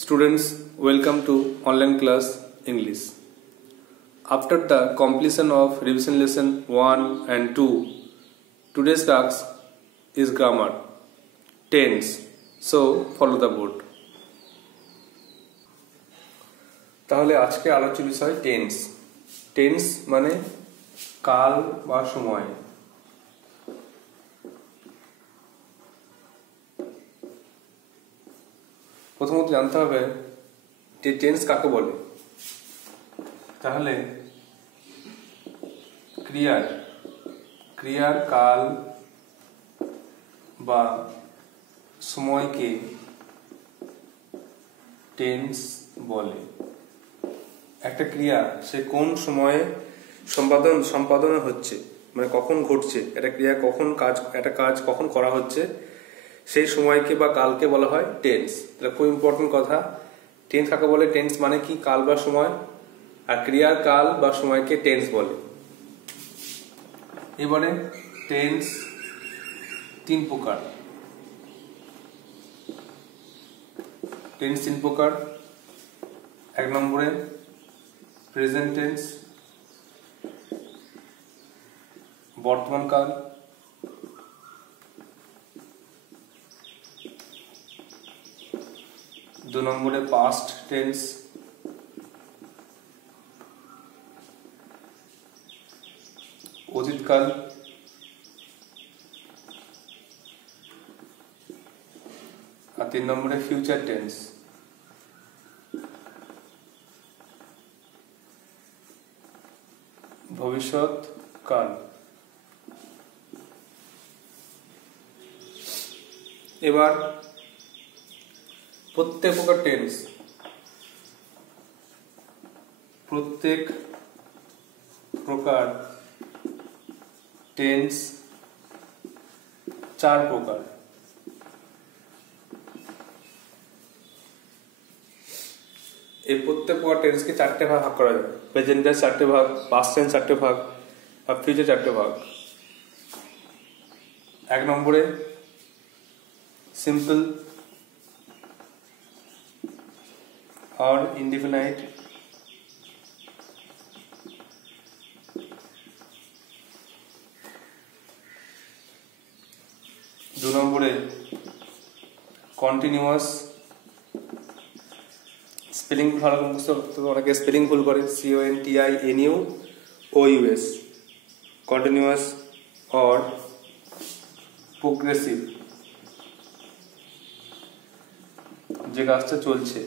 Students, welcome to online class English. After the completion of revision lesson 1 and 2, today's task is grammar, tense. So, follow the board. তাহলে আজকে আলোচ্য বিষয় tense. Tense মানে কাল বা সময়। প্রথমত জানতে হবে যে টেন্স কাকে বলে। তাহলে ক্রিয়ার কাল বা সময়কে টেন্স বলে। একটা ক্রিয়া সে কোন সময়ে সম্পাদন হচ্ছে, মানে কখন ঘটছে, একটা ক্রিয়া কখন একটা কাজ কখন করা হচ্ছে, সেই সময়কে বা কালকে বলা হয় টেন্স। এটা খুব ইম্পর্টেন্ট কথা। টেন্স কাকে বলে? টেন্স মানে কি? কাল বা সময়। আর ক্রিয়ার কাল বা সময়কে টেন্স বলে। এবারে টেন্স তিন প্রকার। টেন্স তিন প্রকার। এক নম্বরে প্রেজেন্ট টেন্স, বর্তমান কাল। দু নম্বরে পাস্ট টেন্স, অতীতকাল। আর তিন নম্বরে ফিউচার টেন্স। ভবিষ্যৎ কাল। এবার প্রত্যেক প্রকার টেন্স চার প্রকার। এই প্রত্যেক প্রকার টেন্সকে চারটে ভাগ করা যায়। প্রেজেন্ট টেন্স চারটে ভাগ, পাস্ট টেন্স চারটে ভাগ, আর ফিউচার চারটে ভাগ। এক নম্বরে সিম্পল और indefinite, दो নম্বরে কন্টিনিউয়াস। স্পেলিং ভালো মুখস্থ করতে হবে, অনেকে স্পেলিং ভুল করে। CONTINUOUS, কন্টিনিউয়াস और প্রোগ্রেসিভ, যে কাজটা চলছে।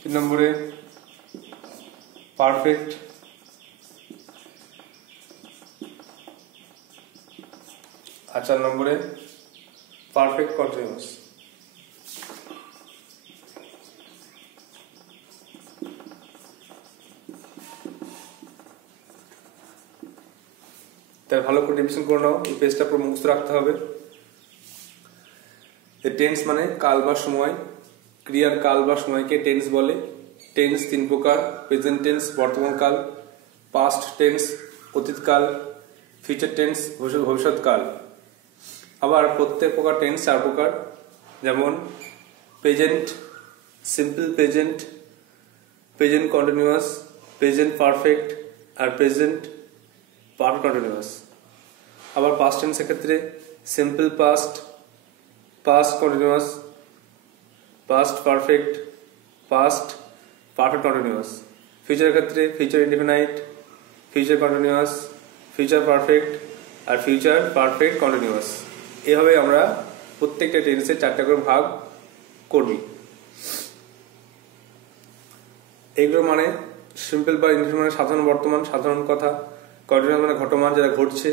তিন নম্বরে পারফেক্ট। আর চার নম্বরে পারফেক্ট কন্টিনিউয়াস। তাই ভালো করে রিভিশন করে নাও। এই পেজটা পুরো মুখস্থ রাখতে হবে। টেন্স মানে কাল বা সময়। ক্রিয়ার কাল বা সময়কে টেন্স বলে। টেন্স তিন প্রকার: প্রেজেন্ট টেন্স বর্তমান কাল, পাস্ট টেন্স অতীতকাল, ফিউচার টেন্স ভবিষ্যৎকাল। আবার প্রত্যেক প্রকার টেন্স চার প্রকার, যেমন present simple present, present continuous, present perfect, আর প্রেজেন্ট পারফেক্ট কন্টিনিউয়াস। আবার পাস্ট টেন্সের ক্ষেত্রে simple past, past continuous, past perfect, past perfect continuous. ফিউচারের ক্ষেত্রে future indefinite, future continuous, future perfect, আর ফিউচার পারফেক্ট কন্টিনিউয়াস। এভাবে আমরা প্রত্যেকটা টেন্সের চারটা করে ভাগ করবি। এইগুলো মানে সিম্পল বা ইনডিফিনাইট মানে সাধারণ বর্তমান, সাধারণ কথা। কন্টিনিউয়াস মানে ঘটমান, যেটা ঘটছে।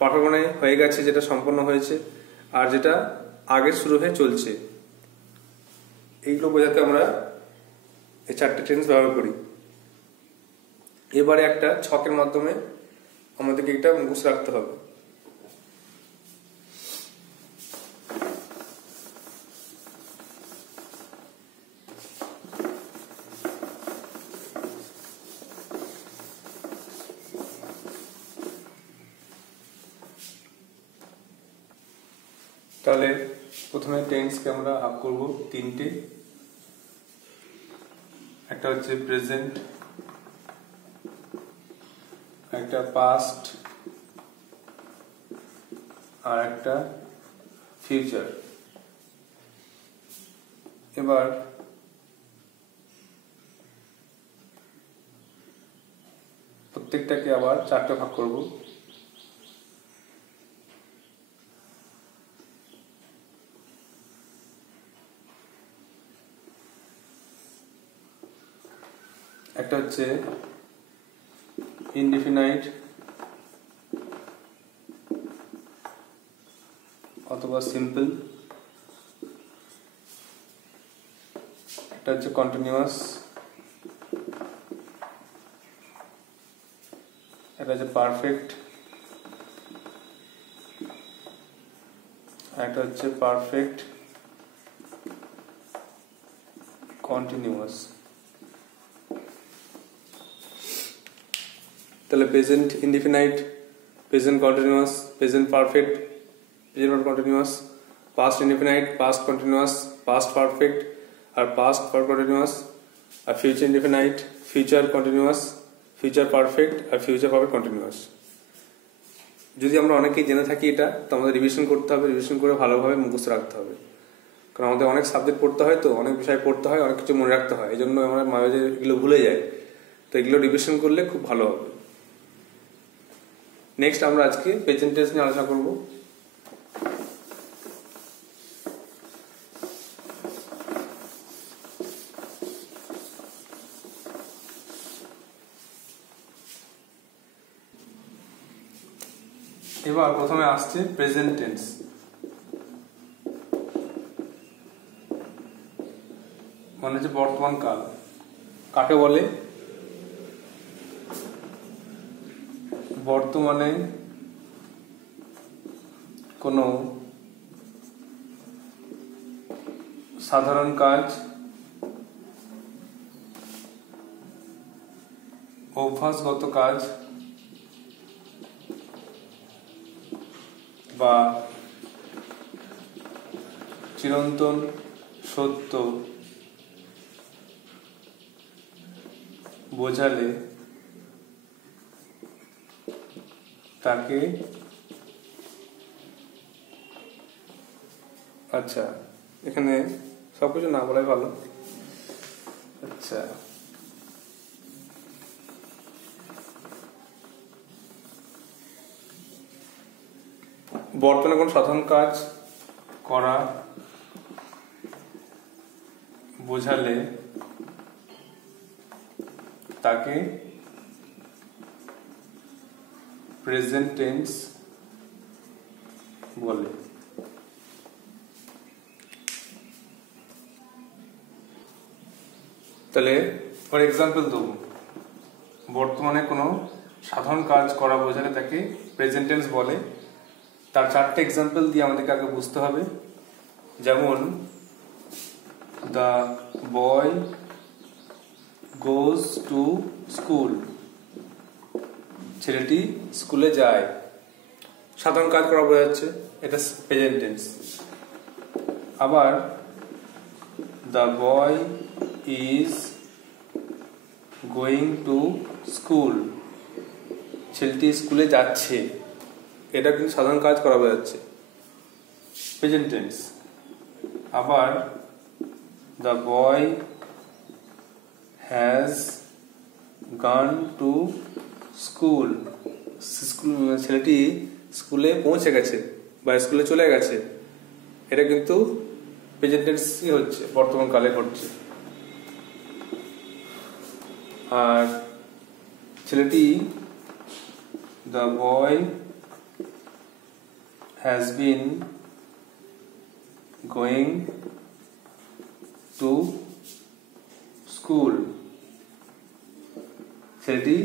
পারফেক্ট মানে হয়ে গেছে, যেটা সম্পন্ন হয়েছে। আর যেটা আগে শুরু হয়ে চলছে। এইগুলো বোঝাতে আমরা এই চারটে টেন্স ব্যবহার করি। এবারে একটা ছকের মাধ্যমে আমাদেরকে এটা মুখস্থ রাখতে হবে। তাহলে প্রথমে টেন্সকে আমরা ভাগ করব তিনটে। একটা হচ্ছে প্রেজেন্ট, একটা পাস্ট, আর একটা ফিউচার। এবার প্রত্যেকটাকে আবার চারটে ভাগ করব। একটা হচ্ছে ইনডিফিনাইট অথবা সিম্পল, একটা হচ্ছে কন্টিনিউয়াস, এটা হচ্ছে পারফেক্ট, একটা হচ্ছে পারফেক্ট কন্টিনিউয়াস। তাহলে present indefinite, present continuous, present perfect, present continuous, past indefinite, past continuous, past perfect আর পাস্ট কন্টিনিউয়াস, আর future indefinite, future continuous, future perfect আর ফিউচার পারফেক্ট কন্টিনিউয়াস। যদি আমরা অনেকেই জেনে থাকি এটা, তো আমাদের রিভিশন করতে হবে, রিভিশন করে ভালোভাবে মুখস্থ রাখতে হবে। কারণ আমাদের অনেক সাবজেক্ট পড়তে হয়, তো অনেক বিষয় পড়তে হয়, অনেক কিছু মনে রাখতে হয়, এই জন্য আমরা মাঝে মাঝে এগুলো ভুলে যাই। তো এগুলো রিভিশন করলে খুব ভালো হবে। নেক্সট আমরা আজকে প্রেজেন্ট টেন্স নিয়ে আলোচনা করব। এবার প্রথমে আসছে প্রেজেন্ট টেন্স। মানে হচ্ছে বর্তমান কাল। কাকে বলে? বর্তমানে কোনো সাধারণ কাজ, অভ্যাসগত কাজ বা চিরন্তন সত্য বোঝালে তাকে, আচ্ছা এখানে সবকিছু না বলাই ভালো। আচ্ছা, বর্তমানে কোন সাধারণ কাজ করা বোঝালে তাকে প্রেজেন্ট টেন্স বলে। তাহলে ফর এক্সাম্পল দেবো, বর্তমানে কোনো সাধারণ কাজ করা বোঝালে তাকে প্রেজেন্ট টেন্স বলে। তার চারটে এক্সাম্পল দিয়ে আমাদেরকে আগে বুঝতে হবে। যেমন the boy goes to school, ছেলেটি স্কুলে যায়। সাধারণ কাজ করা বোঝাচ্ছে, এটা প্রেজেন্ট টেন্স। আবার the boy is going to school, ছেলেটি স্কুলে যাচ্ছে, এটা কিন্তু সাধারণ কাজ করা বোঝাচ্ছে, প্রেজেন্ট টেন্স। আবার the boy has gone to school, ছেলেটি স্কুলে পৌঁছে গেছে বা স্কুলে চলে গেছে, এটা কিন্তু প্রেজেন্ট টেন্সই হচ্ছে, বর্তমান কালে ঘটছে। আর ছেলেটি, the boy has been going to school, ছেলেটি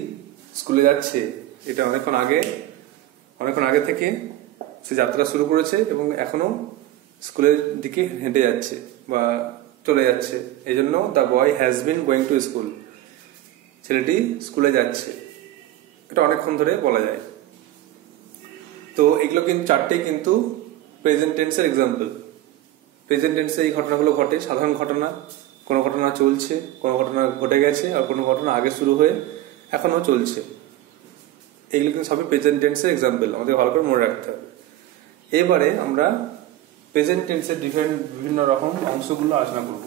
স্কুলে যাচ্ছে, এটা অনেকক্ষণ আগে থেকে সে যাত্রা শুরু করেছে এবং এখনো স্কুলের দিকে হেঁটে যাচ্ছে বা চলে যাচ্ছে। এই জন্য the boy has been going to school, ছেলেটি স্কুলে যাচ্ছে, এটা অনেকক্ষণ ধরে বলা যায়। তো এগুলো কিন্তু চারটেই কিন্তু প্রেজেন্ট টেন্সের এক্সাম্পল। প্রেজেন্ট টেন্সে এই ঘটনাগুলো ঘটে, সাধারণ ঘটনা, কোনো ঘটনা চলছে, কোনো ঘটনা ঘটে গেছে, আর কোনো ঘটনা আগে শুরু হয়ে এখনও চলছে। এইগুলো কিন্তু সবই প্রেজেন্ট টেন্সের এক্সাম্পল, আমাদের ভালো করে মনে রাখতে হবে। এবারে আমরা প্রেজেন্ট টেন্সের বিভিন্ন রকম অংশগুলো আলোচনা করব।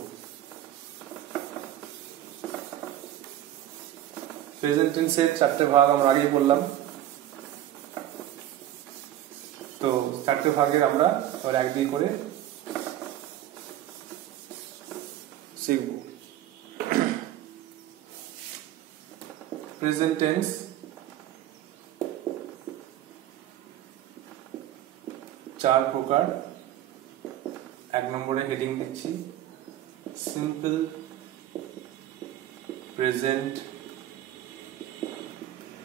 প্রেজেন্ট টেন্সের 4টে ভাগ আমরা আগেই বললাম। তো 4টে ভাগের আমরা এবার এক দুই করে শিখব। প্রেজেন্ট টেন্স 4 প্রকার। 1 নম্বরে হেডিং দিচ্ছি সিম্পল প্রেজেন্ট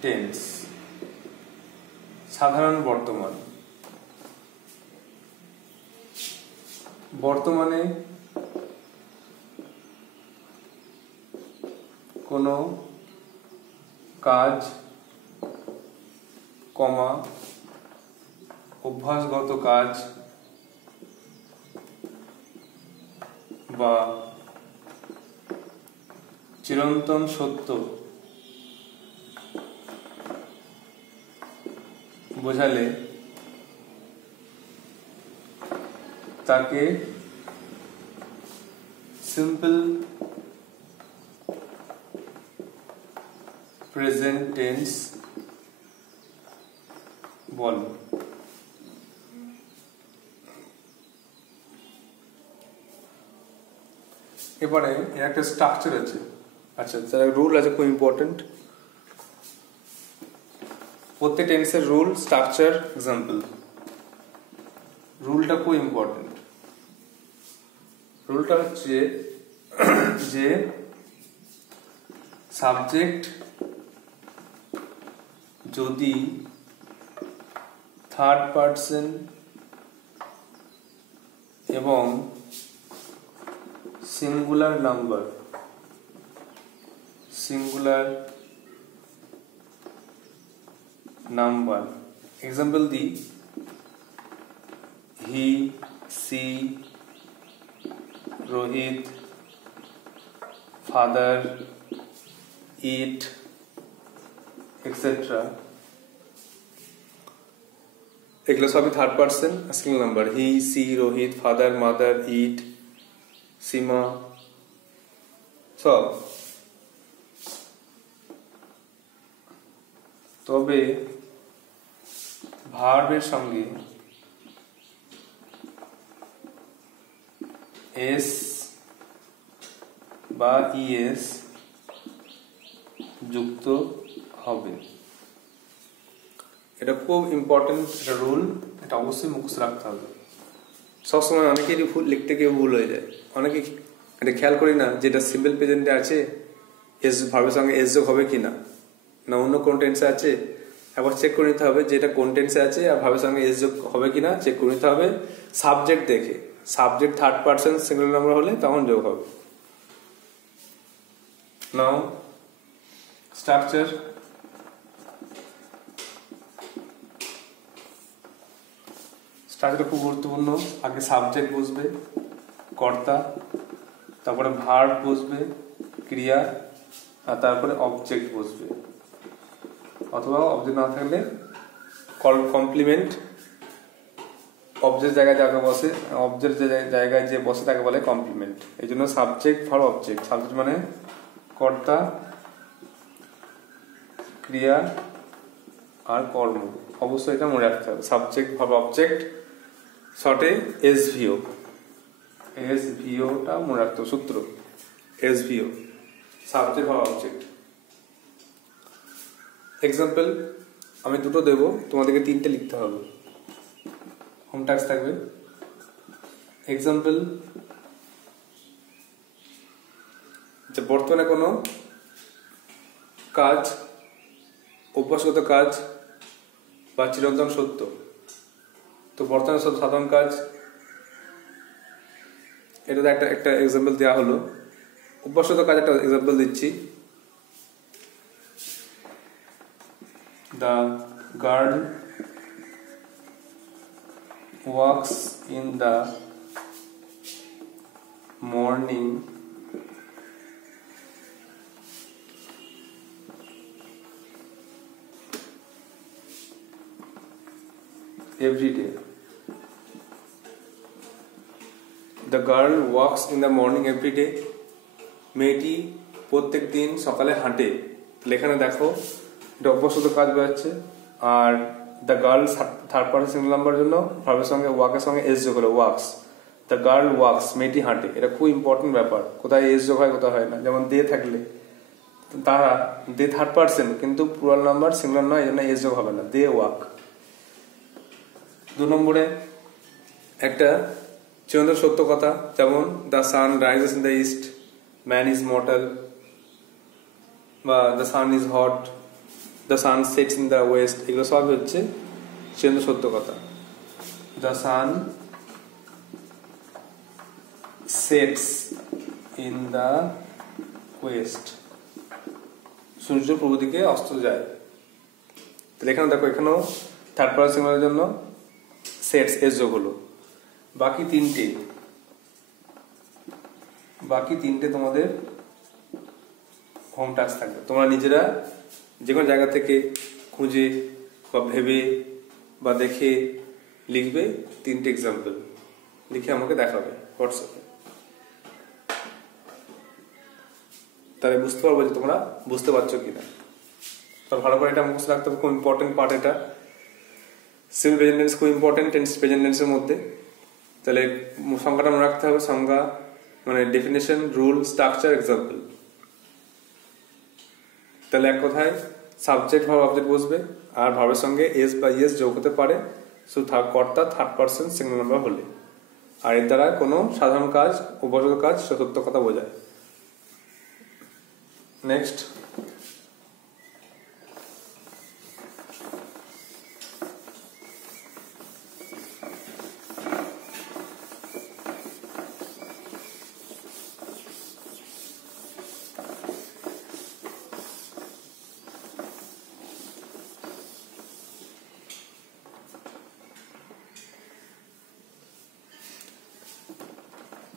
টেন্স, সাধারণ বর্তমান। বর্তমানে কোনো কাজ, অভ্যাসগত কাজ বা চিরন্তন সত্য বোঝালে তাকে সিম্পল প্রেজেন্ট টেন্স বলে। এবারে এর একটা স্ট্রাকচার আছে, আচ্ছা তার রুল আছে, খুব ইম্পর্টেন্ট। প্রত্যেক টেন্সের রুল, স্ট্রাকচার, এক্সাম্পল। রুলটা খুব ইম্পর্টেন্ট। রুলটা হচ্ছে যে সাবজেক্ট যদি থার্ড পারসন এবং সিঙ্গুলার নাম্বার, এক্সাম্পল দিই, হি, সি, রোহিত, ফাদার, ইট, এক্সেট্রা। এগুলো সবই থার্ড পারসন সিঙ্গল নাম্বার। হি, সি, রোহিত, ফাদার, মাদার, ইট, সীমা, সব। তবে ভার্বের সঙ্গে এস বা ইএস যুক্ত হবে। এটা খুব ইম্পর্টেন্ট একটা রুল, এটা অবশ্যই মুখস্থ রাখতে হবে। সবসময় অনেকেরই ভুল, লিখতে গিয়ে ভুল হয়ে যায়। অনেকে এটা খেয়াল করি না যেটা সিম্পল প্রেজেন্টে আছে এস ভার্বের সঙ্গে এস যোগ হবে কিনা, না অন্য কোন টেন্সে আছে একবার চেক করে নিতে হবে যে এটা কোন টেন্সে আছে, আর ভার্বের সঙ্গে এস যোগ হবে কিনা চেক করে নিতে হবে সাবজেক্ট দেখে। Subject third person singular number হলে তখন যোগ হবে। নাও স্ট্রাকচার। স্ট্রাকচার খুব গুরুত্বপূর্ণ। আগে সাবজেক্ট বসবে, কর্তা, তারপরে ভার্ব বসবে, ক্রিয়া, আর তারপরে অবজেক্ট বসবে, অথবা অবজেক্ট না থাকলে কমপ্লিমেন্ট। অবজেক্ট জায়গায় যাকে বসে, অবজেক্ট যে জায়গায় যে বসে তাকে বলে কমপ্লিমেন্ট। এই জন্য সাবজেক্ট ভার্ব অবজেক্ট। সাবজেক্ট মানে কর্তা, ক্রিয়া আর কর্ম, অবশ্যই এটা মনে রাখতে হবে। সাবজেক্ট ভার্ব অবজেক্ট, শর্টে এসভিও। এসভিওটা মনে রাখতে হবে, সূত্র এসভিও, সাবজেক্ট ভার্ব অবজেক্ট। এক্সাম্পল আমি দুটো দেবো, তোমাদেরকে 3টে লিখতে হবে, হোম টাস্ক থাকবে। এক্সাম্পল, যে বর্তমানে কোনো কাজ, অভ্যাসগত কাজ বা চিরন্তন সত্য। তো বর্তমানে সব সাধারণ কাজ, এটাতে একটা এক্সাম্পল দেওয়া হলো। অভ্যাসগত কাজ একটা এক্সাম্পল দিচ্ছি। The girl walks in the morning every day. The girl walks in the morning every day. মেয়েটি প্রত্যেক দিন সকালে হাঁটে। এখানে দেখো এটা অভ্যস্ত কাজ বোঝাচ্ছে। Are the girl third person singular number জন্য ভার্বের সঙ্গে ওয়াকের সঙ্গে এস যোগ হলো, ওয়াক্স। দ্য গার্ল ওয়াক্স, মেয়েটি হাঁটে। এটা খুব ইম্পর্টেন্ট ব্যাপার, কোথায় এস যোগ হয় কোথায় হয় না। যেমন দে থাকলে তারা, দে থার্ড পার্সন কিন্তু প্লুরাল নাম্বার সিঙ্গুলার নয়, এই জন্য এস যোগ হবে না, দে ওয়াক। 2 নম্বরে একটা চিরন্তন সত্য কথা, যেমন the sun rises in the east, man is mortal, বা the sun is hot, the sun sets in the west. এগুলো সব হচ্ছে চিরন্তন সত্য কথা। The sun sets in the west, সূর্য পূর্ব দিকে অস্ত যায়। তাহলে এখানে দেখো, এখানেও থার্ড পার্সন সিঙ্গুলারের জন্য সেটস এস যোগ হলো। বাকি তিনটে তোমাদের হোম টাস্ক থাকবে। তোমরা নিজেরা যে কোনো জায়গা থেকে খুঁজে বা ভেবে বা দেখে লিখবে 3টে এক্সাম্পল, লিখে আমাকে দেখাবে হোয়াটসঅ্যাপে। তাহলে বুঝতে পারবো যে তোমরা বুঝতে পারছো কিনা। তো ভালো করে এটা মুখস্থ রাখতে হবে, খুব ইম্পর্টেন্ট পার্ট এটা। সিম্পল প্রেজেন্ট টেন্স খুব ইম্পর্টেন্ট টেন্স, প্রেজেন্ট টেন্সের মধ্যে। তাহলে সংজ্ঞাটা মনে রাখতে হবে, সংজ্ঞা মানে ডেফিনেশন, রুল, স্ট্রাকচার, এক্সাম্পল। তাহলে এক কথায় সাবজেক্ট ভার্ব অবজেক্ট বসবে, আর ভার্বের সঙ্গে এস বা ইয়েস যোগ হতে পারে শুধু কর্তা থার্ড পার্সন সিঙ্গুলার নাম্বার হলে। আর এর দ্বারা কোনো সাধারণ কাজ, উপযোগ কাজ, সত্য কথা বোঝায়। নেক্সট,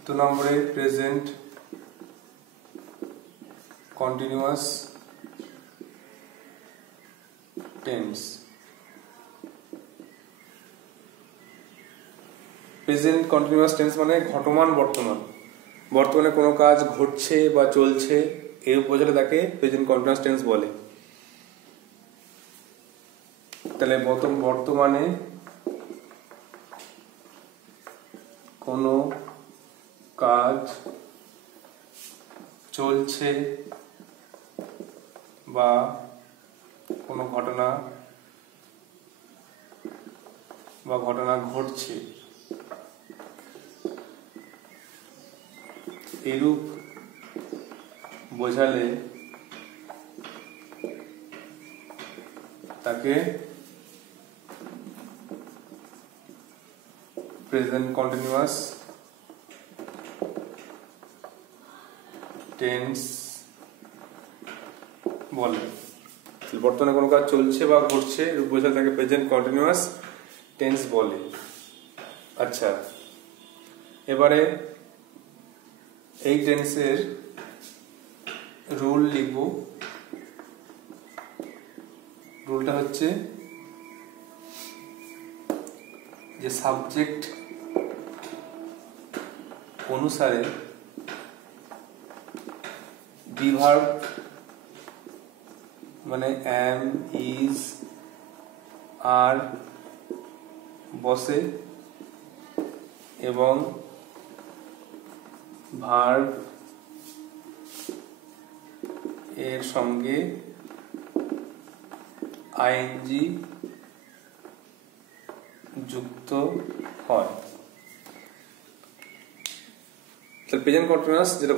তো নম্বরে present continuous tense. Present continuous tense মানে ঘটমান বর্তমান। বর্তমানে কোনো কাজ ঘটছে বা চলছে, এই বোঝালে তাকে প্রেজেন্ট কন্টিনিউয়াস টেন্স বলে। তাহলে বর্তমানে কোনো কাজ চলছে বা কোনো ঘটনা ঘটছে, এরূপ বোঝালে তাকে প্রেজেন্ট কন্টিনিউয়াস টেন্স বলে। বর্তমানে কোনো কাজ চলছে বা ঘটছে এরূপ বোঝালে তাকে প্রেজেন্ট কন্টিনিউয়াস টেন্স বলে। আচ্ছা, এবারে এই টেন্সের রুল লিখব। রুলটা হচ্ছে যে সাবজেক্ট অনুসারে বি ভার্ব মানে এম, ইজ, আর বসে এবং ভার্ব এর সঙ্গে আইএনজি যুক্ত হয়। প্রেজেন্ট কন্টিনিউয়াস যেটা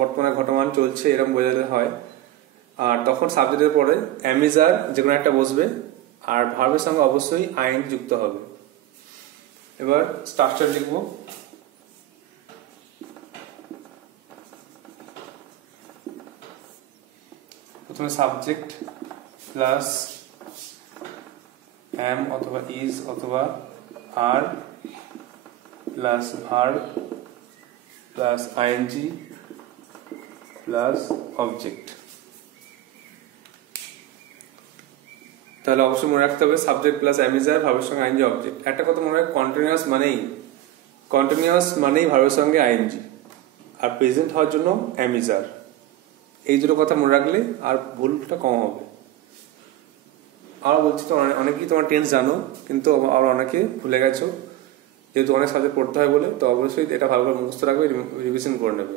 বর্তমানে ঘটমান চলছে এরকম বোঝাতে হয়। আর তখন সাবজেক্টের পরে এম, ইজ, আর যে কোনো একটা বসবে, আর ভার্বের সঙ্গে অবশ্যই আইন যুক্ত হবে। এবার স্ট্রাকচার লিখব। প্রথমে সাবজেক্ট প্লাস এম অথবা ইজ অথবা are plus verb plus ING plus object. তাহলে অবশ্যই মনে রাখতে হবে সাবজেক্ট প্লাস অ্যামিজার, ভার্বের সঙ্গে আইএনজি অবজেক্ট। একটা কথা মনে রাখ, কন্টিনিউয়াস মানেই ভার্বের সঙ্গে আইএনজি, আর প্রেজেন্ট হওয়ার জন্য অ্যামিজার। এই দুটো কথা মনে রাখলে আর ভুলটা কম হবে। আর বলছি তো অনেকেই তোমার টেন্স জানো, কিন্তু আর অনেকে ভুলে গেছো, যেহেতু অনেক সাবজেক্ট পড়তে হয় বলে। তো অবশ্যই এটা ভালো করে মুখস্থ রাখবে, রিভিশন করে নেবে।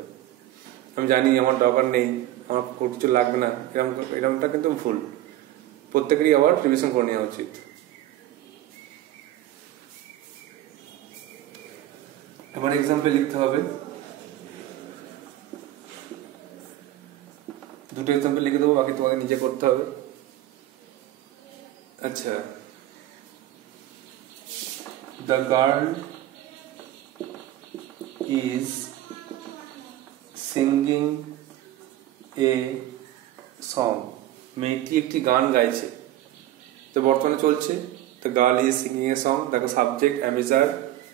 আমি জানি আমার দরকার নেই, আমার কিছু লাগবে না, এরকমটা কিন্তু ভুল। প্রত্যেকেরই আবার রিভিশন করে নেওয়া উচিত। এবার এক্সাম্পল লিখতে হবে, দুটো এক্সাম্পল লিখে দেবো, বাকি তোমাকে নিজে করতে হবে। আচ্ছা, the girl is singing a song. মেয়েটি একটি গান গাইছে। তো বর্তমানে চলছে the girl is singing a song. দেখো সাবজেক্ট অ্যামিজার,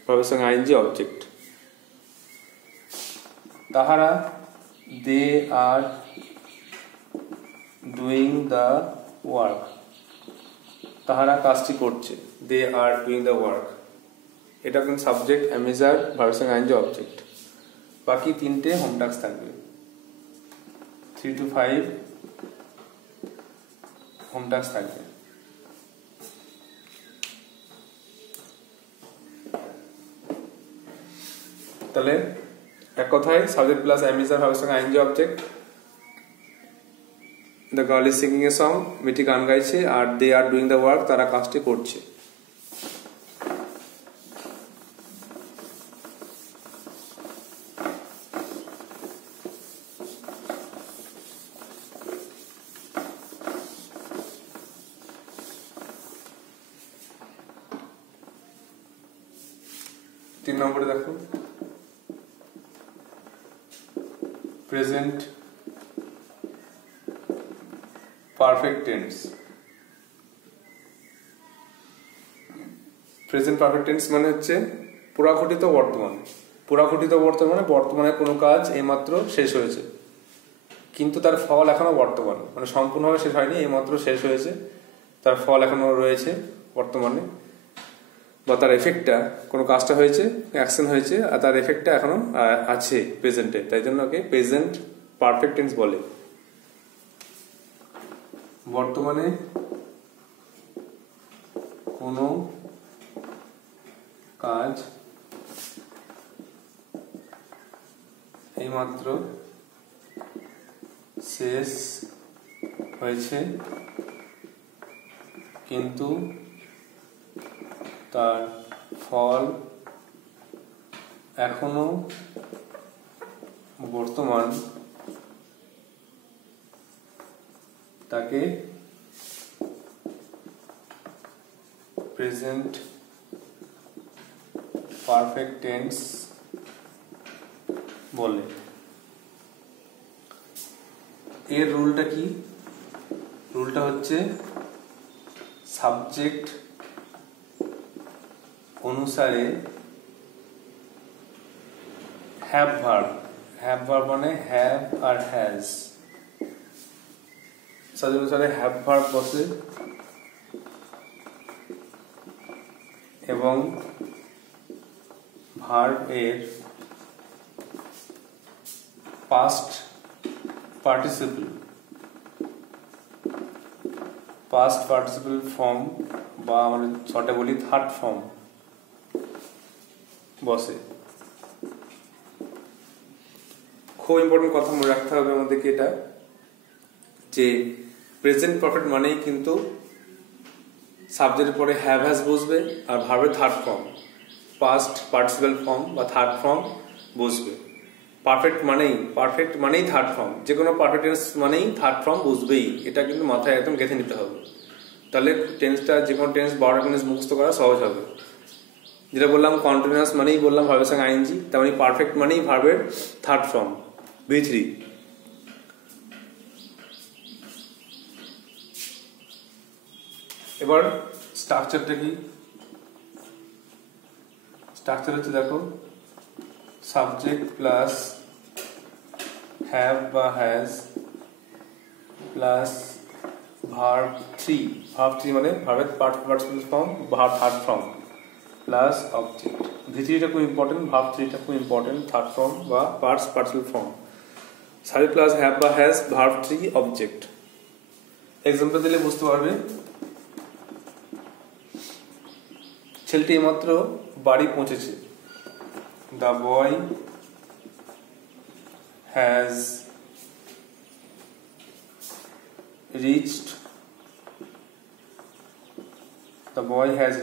ভার্বের সঙ্গে আইএনজি অবজেক্ট। তাহারা দে আর ডুইং দ্য ওয়ার্ক। তাহারা কাজটি করছে, দে আর ডুইং দ্য ওয়ার্ক। এটা কিন্তু সাবজেক্ট অ্যামিজার, ভার্বের সঙ্গে আইএনজি অবজেক্ট। বাকি তিনটে হোম টাস্ক থাকবে, 3 to 5 হোম টাস্ক থাকবে। তাহলে এক কথায় সাবজেক্ট প্লাস অ্যামিজার, ভার্বের সঙ্গে ING object. The girl is singing a song, মেয়েটি গান গাইছে, আর they are doing the work, তারা কাজটি করছে। তিন নম্বরে দেখো present perfect tense. Present perfect tense মানে হচ্ছে পুরাঘটিত বর্তমান। পুরাঘটিত বর্তমানে বর্তমানে কোনো কাজ এইমাত্র শেষ হয়েছে, কিন্তু তার ফল এখনো বর্তমান, মানে সম্পূর্ণভাবে শেষ হয়নি, এইমাত্র শেষ হয়েছে, তার ফল এখনো রয়েছে বর্তমানে, বা তার এফেক্টটা, কোনো কাজটা হয়েছে, অ্যাকশন হয়েছে, আর তার এফেক্টটা এখনো আছে প্রেজেন্টে। তাই জন্য ওকে প্রেজেন্ট পারফেক্ট টেন্স বলে। বর্তমানে কোনো কাজ এইমাত্র শেষ হয়েছে, কিন্তু তার ফল এখনো বর্তমান, তাকে প্রেজেন্ট পারফেক্ট টেন্স বলে। এর রুলটা কি? রুলটা হচ্ছে সাবজেক্ট অনুসারে হ্যাভ ভার্ব, হ্যাভ ভার্ব মানে হ্যাভ আর হ্যাজ, সাবজেক্ট অনুসারে হ্যাভ ভার্ব বসে এবং ভার্ব এর পাস্ট পার্টিসিপল ফর্ম, বা আমরা শর্টে বলি থার্ড ফর্ম বসে। খুব ইম্পর্টেন্ট কথা মনে রাখতে হবে আমাদেরকে এটা, যে প্রেজেন্ট পারফেক্ট মানেই কিন্তু সাবজেক্টের পরে হ্যাভ হ্যাজ বসবে, আর ভার্বের third form, past participle form বা থার্ড ফর্ম বসবে। পারফেক্ট মানেই থার্ড ফর্ম, যে কোনো পারফেক্ট টেন্স মানেই থার্ড ফর্ম বুঝবেই। এটা কিন্তু মাথায় একদম গেঁথে নিতে হবে, তাহলে টেন্সটা, যে কোনো টেন্স 12টা টেন্স মুখস্থ করা সহজ হবে। যেটা বললাম কন্টিনিউয়াস মানেই বললাম ভার্বের সঙ্গে আইএনজি, তার মানে পারফেক্ট মানেই ভার্বের থার্ড ফর্ম V3। এবার স্ট্রাকচারটা কি? স্ট্রাকচার হচ্ছে দেখো সাবজেক্ট প্লাস হ্যাভ বা হ্যাজ প্লাস ভার্ব থ্রি মানে ভার্বের participle form verb third form plus object. ভি3টা খুব ইম্পর্টেন্ট, ভার্ব 3টা খুব ইম্পর্টেন্ট, থার্ড ফর্ম বা participle form. Subject plus have বা হ্যাজ ভার্ব 3 অবজেক্ট। এক্সাম্পল দিলে বুঝতে পারবে। ছেলেটি এইমাত্র বাড়ি পৌঁছেছে। The boy has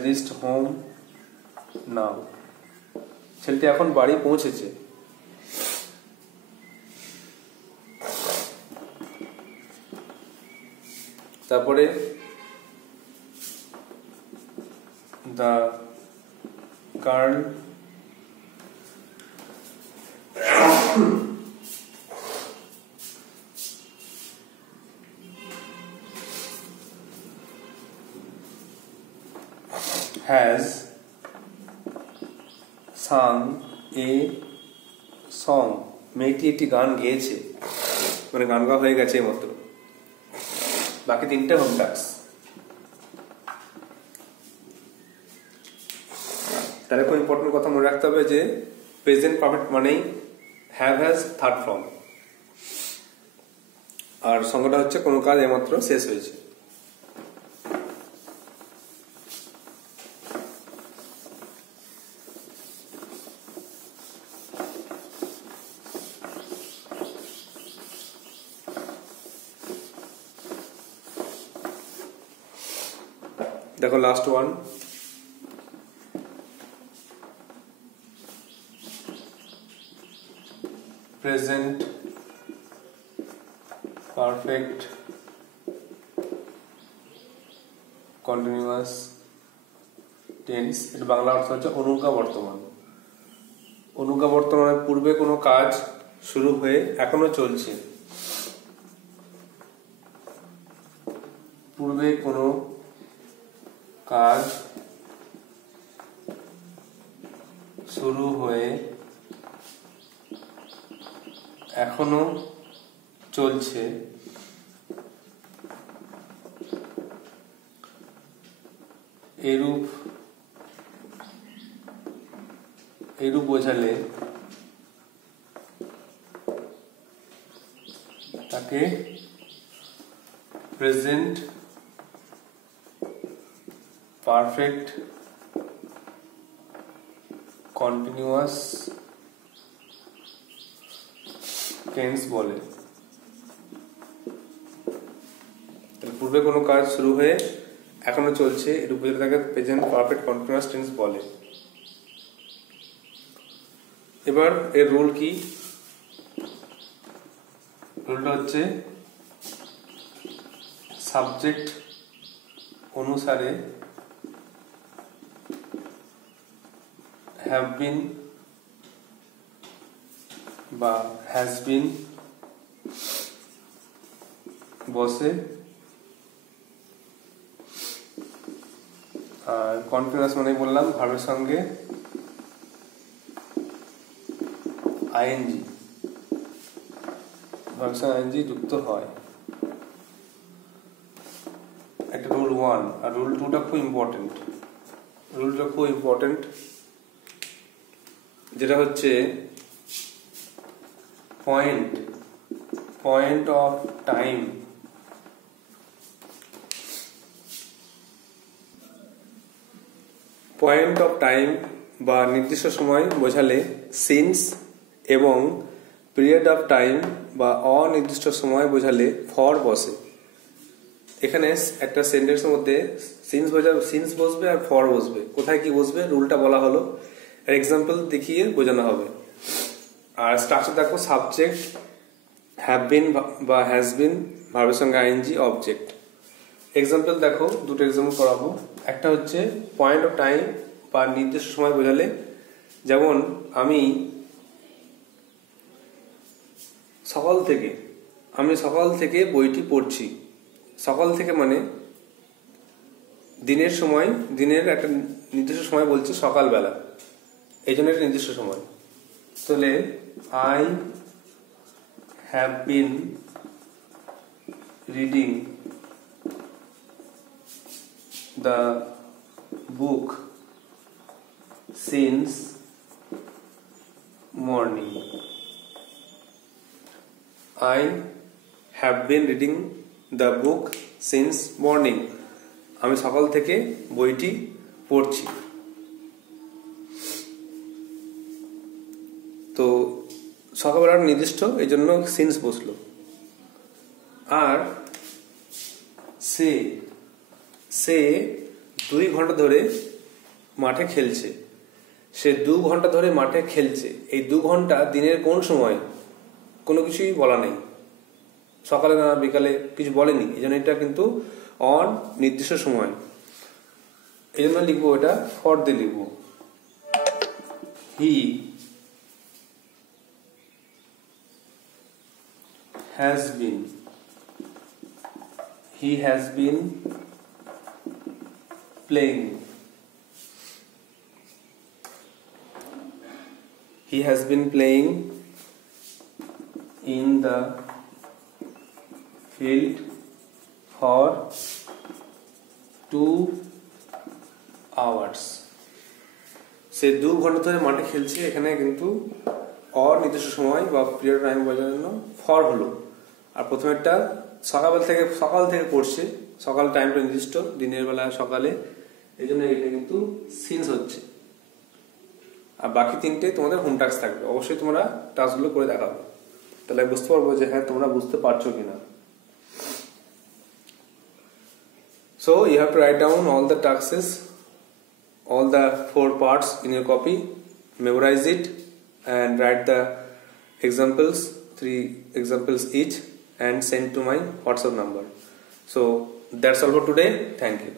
reached home now. ছেলেটি এখন বাড়ি পৌঁছেছে। তারপরে the girl has sung a song. মেয়েটি একটি গান গেয়েছে, মানে গান গাওয়া হয়ে গেছে মাত্র। বাকি 3টে হোম টাস্ক। তাহলে খুব ইম্পর্টেন্ট কথা মনে রাখতে হবে যে প্রেজেন্ট পারফেক্ট মানেই হ্যাভ হ্যাজ থার্ড ফর্ম, আর সংজ্ঞাটা হচ্ছে কোনো কাজ এইমাত্র শেষ হয়েছে। দেখো last one, present perfect continuous tense. এর বাংলা অর্থ হচ্ছে অনুজ্ঞা বর্তমান। অনুজ্ঞা বর্তমানের পূর্বে কোনো কাজ শুরু হয়ে এখনো চলছে। পূর্বে কোনো কাজ শুরু হয়ে এখনো চলছে, এরূপ বোঝালে তাকে প্রেজেন্ট পারফেক্ট কন্টিনিউয়াস টেন্স বলে। পূর্বে কোনো কাজ শুরু হয়ে এখনো চলছে, এর উপরে তাকে প্রেজেন্ট পারফেক্ট কন্টিনিউয়াস টেন্স বলে। এবার এর রুল কি? রুলটা হচ্ছে সাবজেক্ট অনুসারে হ্যাভ বিন বা হ্যাজ বিন বসে, আর কন্টিনিউয়াস মানে বললাম ভার্বের সঙ্গে আইএনজি, ভার্বের সঙ্গে আইএনজি যুক্ত হয়। একটা রুল 1 আর রুল 2টা খুব ইম্পর্টেন্ট। রুলটা খুব ইম্পর্টেন্ট, যেটা হচ্ছে point of time. Point of time বা নির্দিষ্ট সময় বোঝালে সিন্স, এবং পিরিয়ড অফ টাইম বা অনির্দিষ্ট সময় বোঝালে ফর বসে। এখানে একটা সেন্টেন্সের মধ্যে সিন্স বসবে আর ফর বসবে। কোথায় কি বসবে রুলটা বলা হলো, আর এক্সাম্পল দেখিয়ে বোঝানো হবে। আর স্ট্রাকচার দেখো সাবজেক্ট হ্যাভ বিন বা হ্যাজ বিন ভার্বের সঙ্গে আইএনজি অবজেক্ট। এক্সাম্পল দেখো, দুটো এক্সাম্পল করাবো। একটা হচ্ছে পয়েন্ট অফ টাইম বা নির্দিষ্ট সময় বোঝালে, যেমন আমি সকাল থেকে বইটি পড়ছি। সকাল থেকে মানে দিনের সময়, দিনের একটা নির্দিষ্ট সময় বলছে সকালবেলা। এই জন্য একটা নির্দিষ্ট সময়। তাহলে I have been reading the book since morning. I have been reading the book since morning. আমি সকাল থেকে বইটি পড়ছি। তো সকালবেলার নির্দিষ্ট, এই জন্য সিন্স বসলো। আর সে 2 ঘন্টা ধরে মাঠে খেলছে। সে 2 ঘন্টা ধরে মাঠে খেলছে। এই 2 ঘন্টা দিনের কোন সময়? কোনো কিছুই বলা নেই, সকালে না বিকালে কিছু বলেনি, এই জন্য এটা কিন্তু অন নির্দিষ্ট সময়। এই জন্য লিখবো এটা ফর দিয়ে লিখবো। হি has been playing. He has been playing in the field for 2 hours. সে 2 ঘন্টা ধরে মাঠে খেলছে। এখানে কিন্তু অনির্দিষ্ট সময় বা পিরিয়ড টাইম বোঝার জন্য ফর হলো। আর প্রথমেরটা সকাল থেকে পড়ছে, সকাল টাইমটা নির্দিষ্ট, দিনের বেলা সকালে, এই জন্য এখানে কিন্তু সিন্স হচ্ছে। আর বাকি 3টে তোমাদের হোম টাস্ক থাকবে, অবশ্যই তোমরা টাস্কগুলো করে দেখাবে, তাহলে বুঝতে পারবো যে হ্যাঁ তোমরা বুঝতে পারছো কিনা। So you have to write down all the tasks, all the 4 parts in your copy, memorize it and write the examples, 3 examples each, and send to my WhatsApp number. So that's all for today. Thank you.